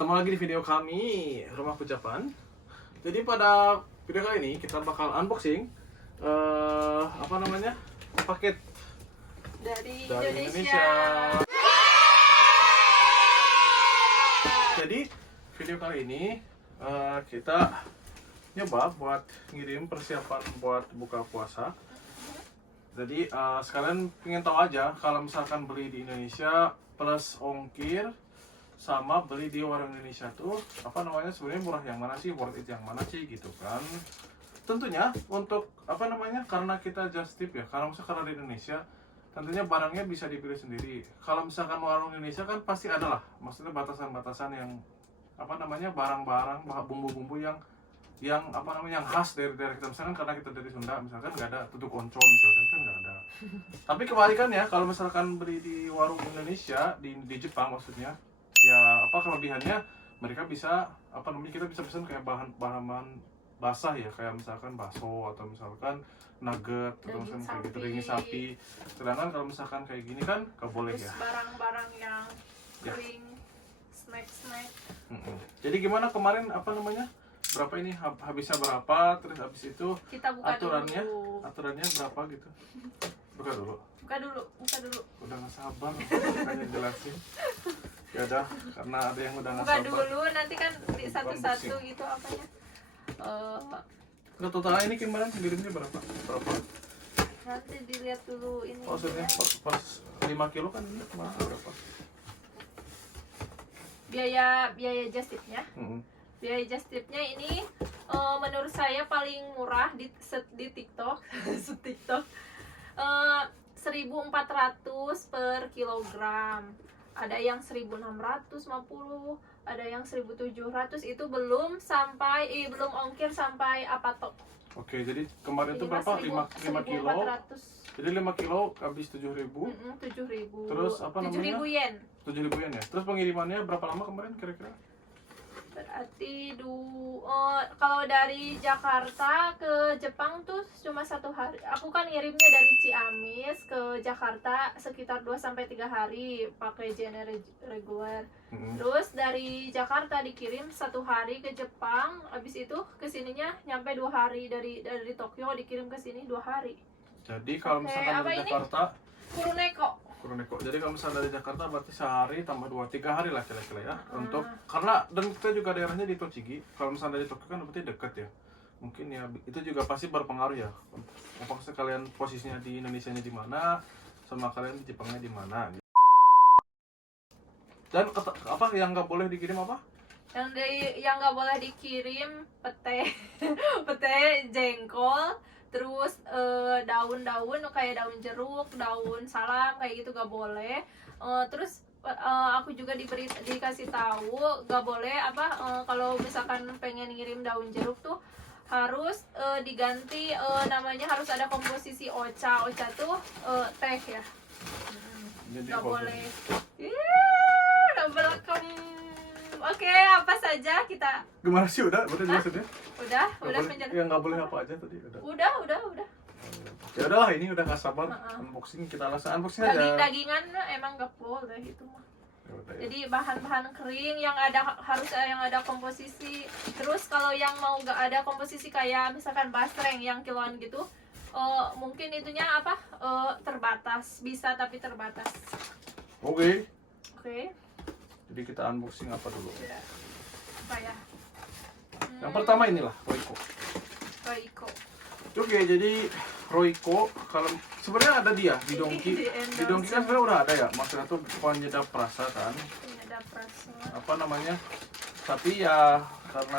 Ketemu lagi di video kami Rumah Kucapan. Jadi pada video kali ini kita bakal unboxing paket dari dari Indonesia. Jadi video kali ini kita nyoba buat ngirim persiapan buat buka puasa. Jadi sekalian pengen tahu aja kalau misalkan beli di Indonesia plus ongkir sama beli di warung Indonesia tuh sebenarnya murah yang mana sih, worth it yang mana sih gitu kan. Tentunya untuk karena kita just tip ya, kalau misalkan di Indonesia tentunya barangnya bisa dipilih sendiri. Kalau misalkan warung Indonesia kan pasti ada lah, maksudnya batasan-batasan yang barang-barang bumbu-bumbu yang khas dari daerah kita. Misalkan karena kita dari Sunda, misalkan nggak ada tutuk oncom, misalkan kan nggak ada. Tapi kebalikannya kalau misalkan beli di warung Indonesia di Jepang maksudnya, ya kelebihannya mereka bisa kita bisa pesan kayak bahan basah ya, kayak misalkan bakso atau misalkan nugget atau misalkan kayak gitu, daging sapi. Sedangkan kalau misalkan kayak gini kan nggak boleh ya. Barang-barang yang kering, snack. Jadi gimana kemarin berapa ini habisnya berapa, terus habis itu Kita buka aturannya dulu. berapa gitu. Buka dulu. Udah nggak sabar makanya jelasin. Ya udah, karena ada yang udah nggak Buka sabar. dulu, nanti kan di satu-satu gitu apanya. Nah, totalnya ini kemarin ngirimnya berapa? Nanti dilihat dulu ini. Maksudnya pas 5 kilo kan ini kemarin berapa? Biaya just tip-nya. Biaya just tip-nya ini menurut saya paling murah di TikTok. TikTok. 1.400 per kilogram. Ada yang 1.650, ada yang 1.700. Itu belum ongkir sampai Apatok. Oke, jadi kemarin itu berapa? 5 kilo. 1.400. Jadi 5 kilo habis 7.000. 7.000. Terus 7.000 yen. 7.000 yen ya. Terus pengirimannya berapa lama kemarin kira-kira? Berarti kalau dari Jakarta ke Jepang tuh cuma 1 hari. Aku kan ngirimnya dari Ciamis ke Jakarta sekitar 2-3 hari pakai JNE reguler. Terus dari Jakarta dikirim 1 hari ke Jepang, habis itu kesininya nyampe 2 hari dari Tokyo dikirim ke sini 2 hari. Jadi kalau misalkan dari Jakarta Kuroneko. Jadi kalau misalnya dari Jakarta berarti sehari tambah 2-3 hari lah kira-kira ya. Dan kita juga daerahnya di Tochigi. Kalau misalnya dari Tokyo kan berarti dekat ya. Mungkin ya itu juga pasti berpengaruh ya. Apakah kalian posisinya di Indonesianya di mana, sama kalian di Jepangnya di mana. Dan yang nggak boleh dikirim apa? Yang nggak boleh dikirim pete jengkol. Terus daun-daun kayak daun jeruk, daun salam kayak gitu gak boleh. Terus aku juga dikasih tahu gak boleh kalau misalkan pengen ngirim daun jeruk tuh harus diganti namanya, harus ada komposisi ocha tuh teh ya. Gak boleh. Udah belakang. Oke, apa saja kita. Gimana sih udah jelasinnya? Udah menjelaskan. Ya nggak boleh apa aja tadi Udah. Ya udahlah, ini udah nggak sabar. Unboxing kita langsung unboxing aja. Dagingan emang nggak boleh itu mah. Ya. Jadi bahan-bahan kering yang ada komposisi. Terus kalau yang mau nggak ada komposisi kayak misalkan basreng yang kiloan gitu, mungkin itunya terbatas, bisa tapi terbatas. Oke. Jadi kita unboxing apa dulu? Apa ya? Yang pertama inilah Royco. Oke, jadi Royco kalau sebenarnya ada dia di Donki. Di Donki kan sebenarnya udah ada ya. Maksudnya tuh penyedap rasa kan. Tapi ya karena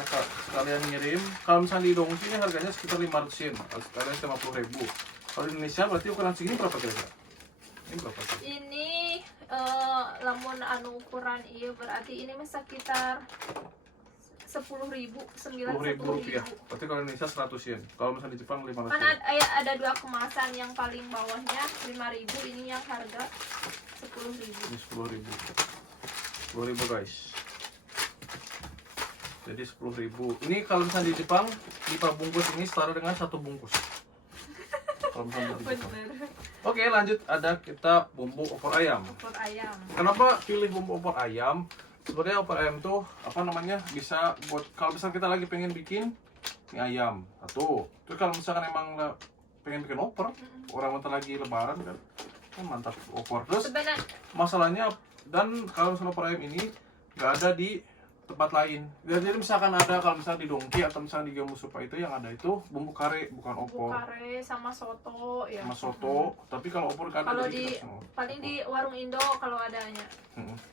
kalian ngirim, kalau misalnya di Donki ini harganya sekitar 500 yen, kalian 50.000. Kalau di Indonesia berarti ukuran segini berapa kira-kira? Ini berapa sih? Ini lamun ukuran iya berarti ini sekitar 10.000, 910.000 rupiah. Berarti kalau Indonesia 100 yen. Kalau misalnya di Jepang 500 kan yen. ada 2 kemasan, yang paling bawahnya 5.000, ini yang harga 10.000. Ini 10.000 guys. Jadi 10.000. Ini kalau misalnya di Jepang 5 bungkus ini setara dengan 1 bungkus. Kalau misalnya di Jepang. Oke, lanjut ada kita bumbu opor ayam. Opor ayam. Kenapa pilih bumbu opor ayam? sebenarnya opor ayam tuh apa namanya bisa buat kalau misalnya kita lagi pengen bikin mie ayam satu. Terus kalau misalkan emang pengen bikin opor, orang bentar lagi lebaran kan mantap opor. Terus Sebenarnya masalahnya dan kalau misalnya opor ayam ini nggak ada di tempat lain. Jadi misalkan ada kalau misalnya di Dongki atau misalnya di Gamusupa itu yang ada itu bumbu kare bukan opor. kare sama soto ya. Sama soto, tapi kalau opor kan Kalau ada di kita paling di warung Indo kalau adanya.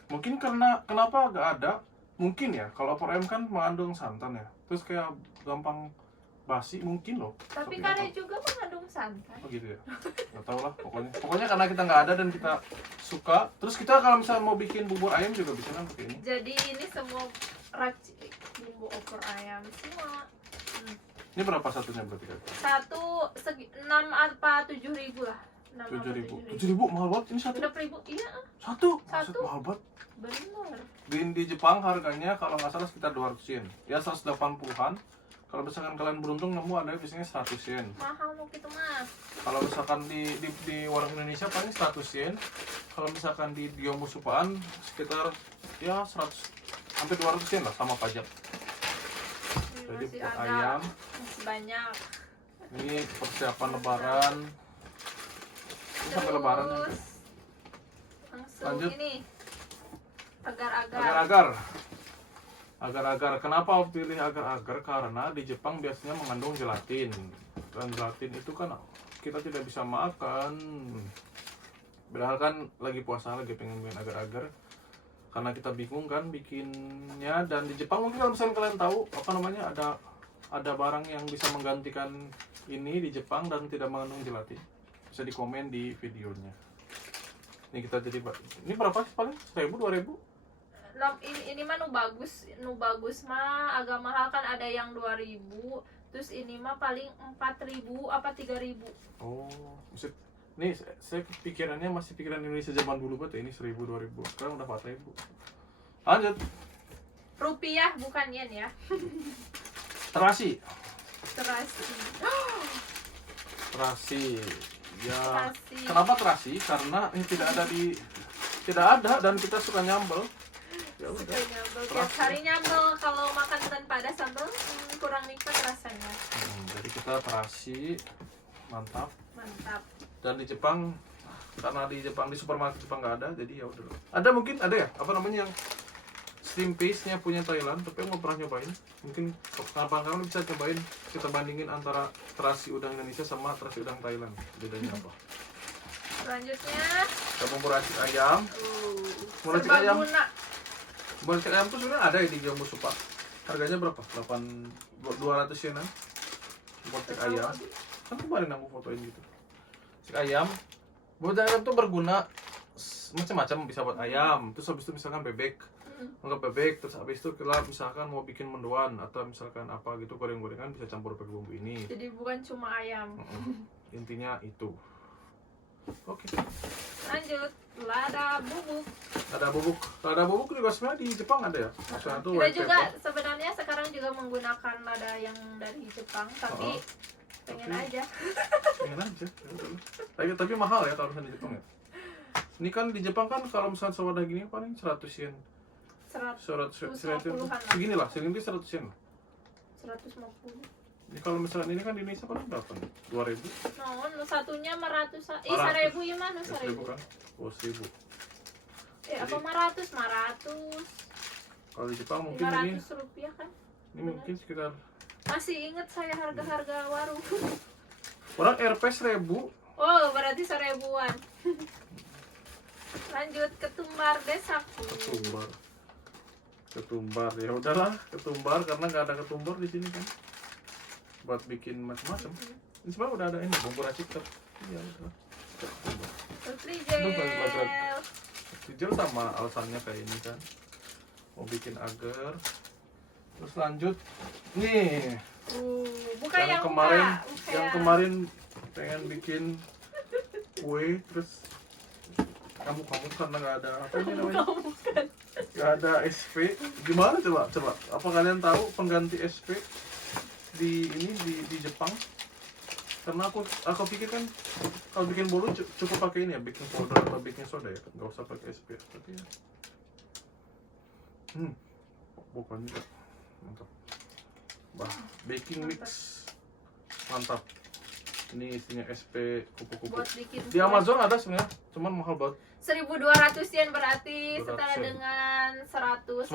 Mungkin karena kenapa nggak ada? Mungkin ya kalau opor ayam kan mengandung santan ya. Terus kayak gampang basi mungkin loh. Tapi nggak kare tahu. juga mengandung santan. Oh gitu ya. Nggak tahu lah pokoknya karena kita nggak ada dan kita suka. Terus kita kalau misalnya mau bikin bubur ayam juga bisa kan pakai ini. Jadi ini semua racik bumbu opor ayam semua. Ini berapa satunya berarti kan? Satu 6 apa 7.000 lah. 7.000. 7.000 mahal banget ini satu. 6.000 iya. Satu. Satu. Maksud mahal banget. Bener. Di Jepang harganya kalau nggak salah sekitar 200 yen. Ya 180-an. Kalau misalkan kalian beruntung nemu ada biasanya 100 yen. Mahal mau gitu mah. Kalau misalkan di warung Indonesia paling 100 yen. Kalau misalkan di Gyomusupaan sekitar ya 100 hampir 200 yen lah sama pajak. Jadi Masih buat ada. ayam Masih banyak. ini persiapan lebaran. Ini sampai lebaran ya. Terus langsung Lanjut. ini agar-agar. Agar-agar. Kenapa pilih agar-agar? Karena di Jepang biasanya mengandung gelatin. Dan gelatin itu kan kita tidak bisa makan. Padahal kan lagi puasa, lagi pengen bikin agar-agar. Karena kita bingung kan bikinnya. Dan di Jepang mungkin kalau misalnya kalian tahu apa namanya ada barang yang bisa menggantikan ini di Jepang dan tidak mengandung gelatin. Bisa di komen di videonya. Ini kita jadi ini berapa sih paling? 1.000 2.000? Ini mah nu bagus mah agak mahal kan ada yang 2.000. Terus ini mah paling 4.000 apa 3.000. Oh, maksud nih saya pikirannya masih pikiran Indonesia zaman dulu banget ya, ini 1.000 2.000. Sekarang udah 4.000. Lanjut. Rupiah bukan yen ya. Terasi. Terasi. Ya. Terasi. Kenapa terasi? Karena ini tidak ada dan kita suka nyambel. Ya Suka udah. nyambel. Tiap Terasi. hari nyambel. Kalau makan tanpa ada sambal kurang nikmat rasanya. Jadi kita terasi mantap. Mantap. Dan di Jepang karena di supermarket Jepang nggak ada, jadi ya udah. Ada mungkin ada ya apa namanya yang steam paste-nya punya Thailand, tapi aku nggak pernah nyobain. Mungkin kapan-kapan bisa cobain, kita bandingin antara terasi udang Indonesia sama terasi udang Thailand, bedanya apa. Selanjutnya Kita bumbu racik ayam. Bumbu racik ayam. serbaguna. Bumbu racik ayam tuh sebenarnya ada ya di Gamusupa. Harganya berapa? 200 yen. Bumbu racik ayam. Kan kemarin aku fotoin gitu. Racik ayam. Bumbu racik ayam tuh berguna macam-macam, bisa buat ayam. Terus habis itu misalkan bebek. Anggap bebek, terus habis itu kita misalkan mau bikin mendoan atau misalkan apa gitu goreng-gorengan bisa campur pakai bumbu ini. Jadi bukan cuma ayam. Intinya itu. Oke. Lanjut, lada bubuk. Lada bubuk juga sebenarnya di Jepang ada ya. Maksudnya tuh Kita white juga pepper. sebenarnya sekarang juga menggunakan lada yang dari Jepang, tapi pengen Tapi- aja. Pengen aja. Ya udah. Tapi mahal ya kalau misalnya di Jepang ya. Ini kan di Jepang kan kalau misalnya sewadah gini paling 100 yen. 150-an lah. Segini lah, segini 100 yen lah. 150. Ini kalau misalnya ini kan di Indonesia paling berapa nih? 2.000? No, satunya 100. 100. 1.000 ya mana? 1.000 1.000. kan? Oh 1.000. Apa 100? Kalau di Jepang mungkin ini 500 rupiah kan? mungkin sekitar Masih inget saya harga-harga warung. orang Rp 1.000. Oh, berarti 1.000-an. Lanjut ketumbar desaku. Ketumbar ya udahlah, ketumbar karena nggak ada ketumbar di sini kan. Buat bikin macam-macam. Ini sebenarnya udah ada ini bumbu racik ter. Iya udah. Ketumbar. Refrigel. Jujur sama alasannya kayak ini kan. Mau bikin agar. Terus lanjut nih Buka yang kemarin buka. Buka yang kemarin pengen bikin kue terus kamu karena nggak ada apa ini namanya nggak ada SP gimana coba apa kalian tahu pengganti SP di ini di Jepang karena aku pikir kan kalau bikin bolu cukup pakai ini ya baking powder atau baking soda ya nggak usah pakai SP tapi ya Bukan juga. Mantap. Bah, baking mix. Mantap. Ini isinya SP kupu-kupu. Buat bikin Di Amazon ada sebenarnya, cuman mahal banget. 1.200 yen berarti 200 setara yen. dengan 150.000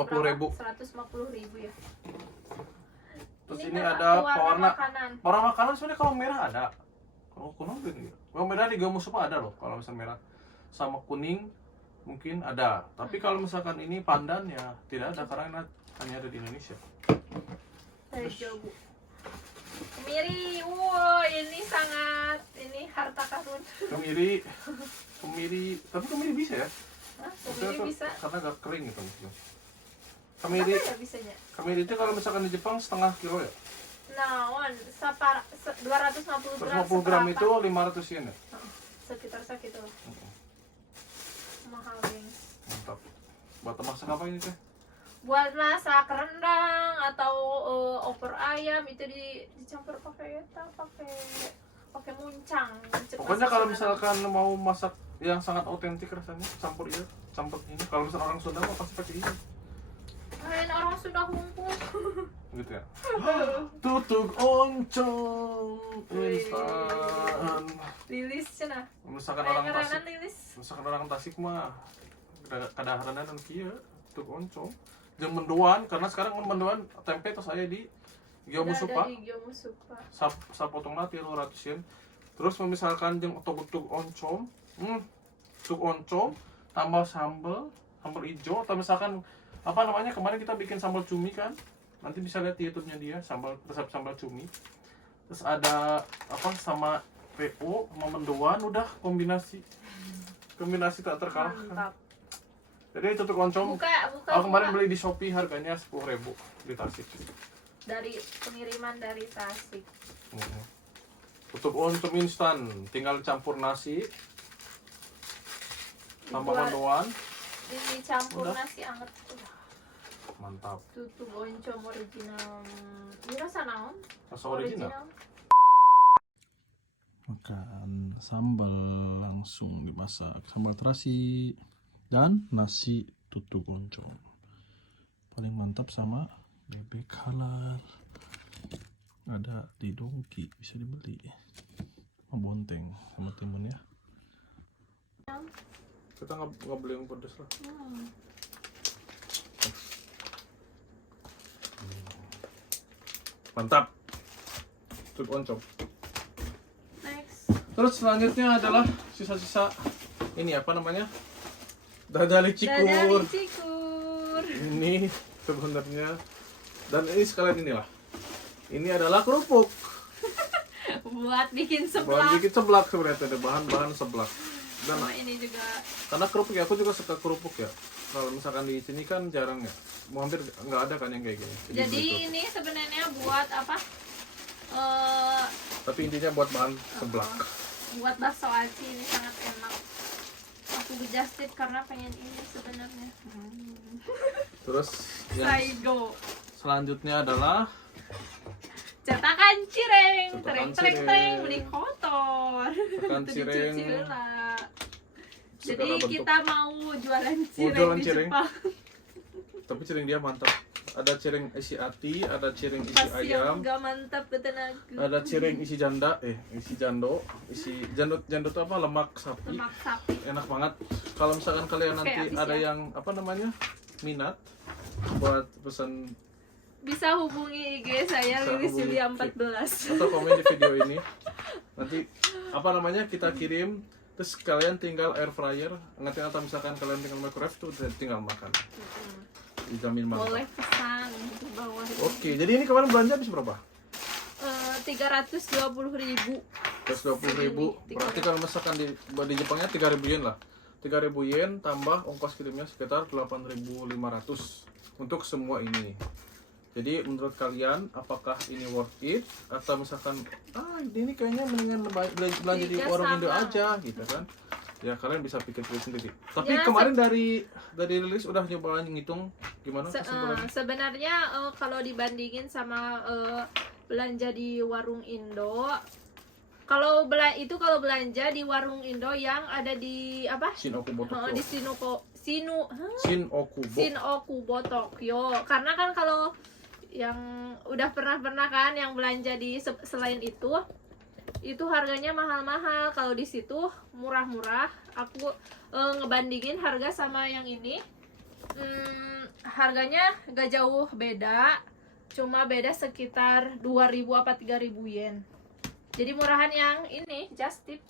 ya. Terus ini ada pewarna makanan. warna makanan. Sebenarnya kalau merah ada. Kalau kuning gini. Kalau merah di Gamu Supa ada loh. Kalau misalnya merah sama kuning mungkin ada. Tapi kalau misalkan ini pandan ya tidak ada karena hanya ada di Indonesia. Hijau, Bu. Kemiri, wow, ini sangat harta karun. Kemiri, tapi kemiri bisa ya? Hah, Maksudnya kemiri tuh bisa. karena agak kering gitu maksudnya. Apa Kemiri, ya bisanya? kemiri itu kalau misalkan di Jepang setengah kilo ya. Nah, 250 gram. 150 gram itu seperempat. 500 yen ya. Sekitar segitu lah. Mahal, gengs. Mantap. Buat masak apa ini teh? Buat masak rendang atau opor ayam itu dicampur pakai muncang. Pokoknya kalau misalkan mau masak yang sangat otentik rasanya campur ini. Kalau misalkan orang Sunda mah pasti pakai ini. Lain orang sudah humpung. Gitu ya. Tutug oncom instan. Lilis cenah. Misalkan orang Tasik, Kerenan lilis. misalkan orang Tasik mah kadaharanan dan kieu tutug oncom. Jeung mendoan karena sekarang mendoan tempe terus aya di Gyomu Supa. Ada di Gyomu Supa. Sapotongna 300 yen. Terus misalkan jeung tutug oncom, tutug oncom tambah sambal hijau atau misalkan apa namanya kemarin kita bikin sambal cumi kan, nanti bisa lihat di YouTube-nya dia resep sambal cumi. Terus ada apa sama PO sama mendoan, udah kombinasi tak terkalahkan. Mantap. Jadi tutug oncom Buka. aku kemarin beli di Shopee harganya 10.000 di Tasik. Dari pengiriman dari Tasik. Tutug oncom instan, tinggal campur nasi tambah Dibuat- mendoan. Dicampur Udah. nasi anget. Mantap. Tutug oncom original. Ini rasa naon? Rasa original. Original. Makan sambal langsung dimasak, sambal terasi dan nasi tutug oncom. Paling mantap sama bebek halal. Ada di Dongki, bisa dibeli. Bonteng sama timun ya. Kita nggak beli yang pedas lah. Mantap. Tutug oncom. Next. Terus selanjutnya adalah sisa-sisa ini apa namanya? Dadali cikur. Dadali cikur. Ini sebenarnya dan ini sekalian inilah. Ini adalah kerupuk. Buat bikin Bahan seblak. bikin seblak sebenarnya ada bahan-bahan seblak. Dan Sama ini juga. karena kerupuk ya aku juga suka kerupuk ya. Kalau misalkan di sini kan jarang ya. Hampir nggak ada kan yang kayak gini. Jadi Gitu. ini sebenarnya buat apa? Tapi intinya buat bahan seblak. Buat bakso aci ini sangat enak. Aku just tip karena pengen ini sebenarnya. Terus yang Saigo. selanjutnya adalah Cetakan cireng, Cetakan tereng cireng. beli kotor. Cetakan Itu cireng. dicuci heula. Jadi segala bentuk. kita mau jualan cireng jualan di cireng. Jepang. Tapi cireng dia mantap. Ada cireng isi ati, ada cireng isi Pas yang ayam, gak mantap betenaga. ada cireng isi jando, isi jando itu apa lemak sapi. Lemak sapi. Enak banget. Kalau misalkan kalian Oke, nanti habis ada ya. yang apa namanya minat buat pesan Bisa hubungi IG saya Bisa Lilis hubungi. Julia 14. atau komen di video ini, nanti apa namanya kita kirim. Terus kalian tinggal air fryer, nanti atau misalkan kalian tinggal microwave tuh tinggal makan. Dijamin mantap. Boleh pesan di bawah ini. Oke, jadi ini kemarin belanja habis berapa? 320.000. 120.000. Berarti kalau misalkan di Jepangnya 3.000 yen lah. 3.000 yen tambah ongkos kirimnya sekitar 8.500 untuk semua ini. Jadi menurut kalian apakah ini worth it atau misalkan ini kayaknya mendingan belanja di Iya, warung Indo sama. aja gitu kan? Ya kalian bisa pikir-pikir sendiri. Tapi Ya, kemarin dari Lilis udah nyoba ngitung gimana kesimpulannya? Sebenarnya kalau dibandingin sama belanja di warung Indo, kalau belanja di warung Indo yang ada di apa? Shinokubo Tokyo. Di Shin Okubo. Shin Okubo Tokyo. Karena kan kalau yang udah pernah kan yang belanja di selain itu harganya mahal-mahal. Kalau di situ murah-murah. Aku ngebandingin harga sama yang ini. Harganya gak jauh beda. Cuma beda sekitar 2.000 apa 3.000 yen. Jadi murahan yang ini Just Tip.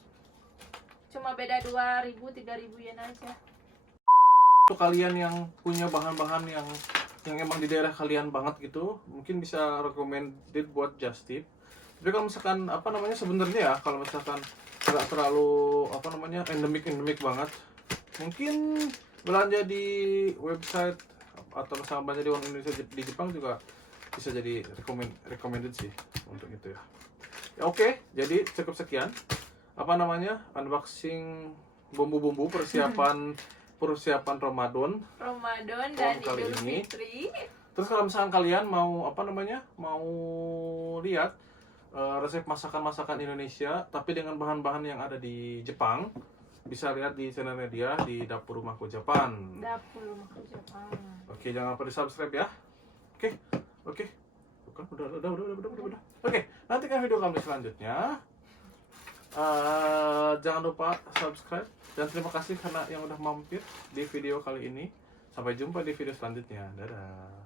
Cuma beda 2.000 3.000 yen aja. Untuk kalian yang punya bahan-bahan yang emang di daerah kalian banget gitu, mungkin bisa recommended buat Just Tip. Tapi kalau misalkan sebenarnya ya, kalau misalkan nggak terlalu endemik banget, mungkin belanja di website atau misalnya belanja di orang Indonesia di Jepang juga bisa jadi recommended sih untuk itu ya. Ya oke, jadi cukup sekian unboxing bumbu-bumbu persiapan Ramadan dan kali Idul ini. Fitri. Terus kalau misalkan kalian mau mau lihat resep masakan Indonesia tapi dengan bahan-bahan yang ada di Jepang, bisa lihat di channelnya dia di Dapur Rumahku Jepang. Dapur Rumahku Jepang. Oke, jangan lupa di subscribe ya. Oke. Bukan, udah. Oke, nantikan video kami selanjutnya. Jangan lupa subscribe dan terima kasih karena yang udah mampir di video kali ini. Sampai jumpa di video selanjutnya. Dadah.